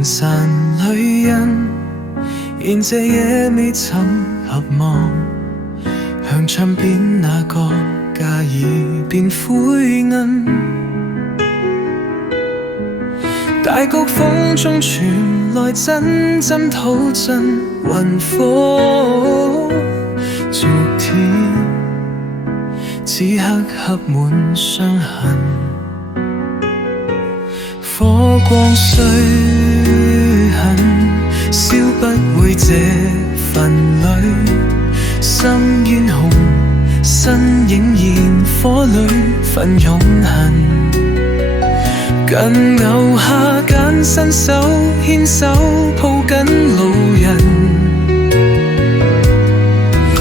零散裏人，現這夜未曾合望，向窗邊那個家已變灰暗。大谷風中傳來陣陣土震，雲火逐天，此刻刻滿傷痕。火光雖狠，燒不會這份淚。心煙紅，身影燃火裏分永恆。近牛下揀伸手牽手抱緊路人，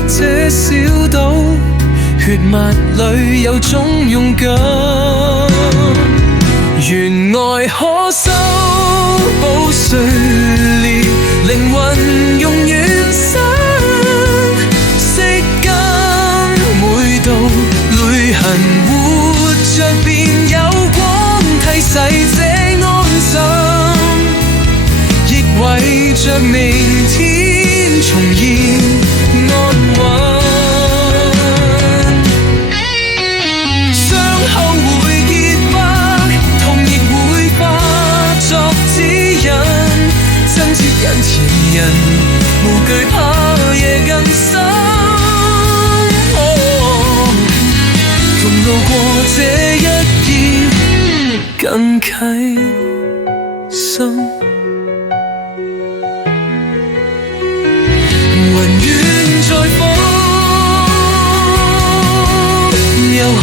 這小島血脈裏有種勇敢。願愛可修補碎裂，靈魂用遠身飾緊每道淚痕，活着便有光替洗這安枕，亦為着明天重現安穩。近前人無懼怕夜更深，同路過這一夜更啟心。雲遠在風又係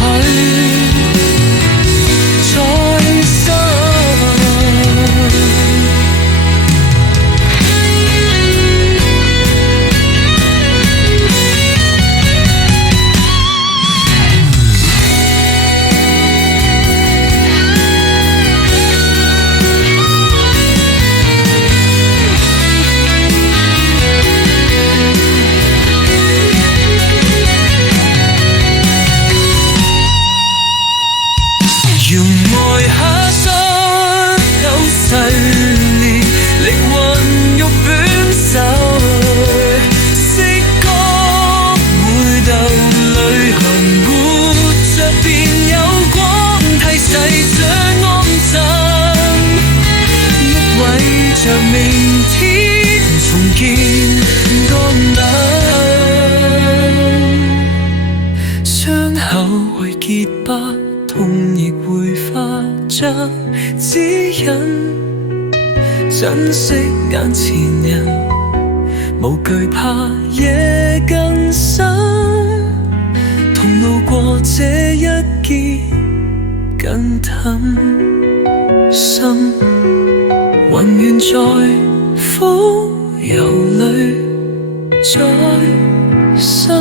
明天重見安穩，傷口會結疤，痛亦會化作指引。珍惜眼前人，無懼怕夜更深，同路過這一劫更疼心。雲遠在風遊裏再生。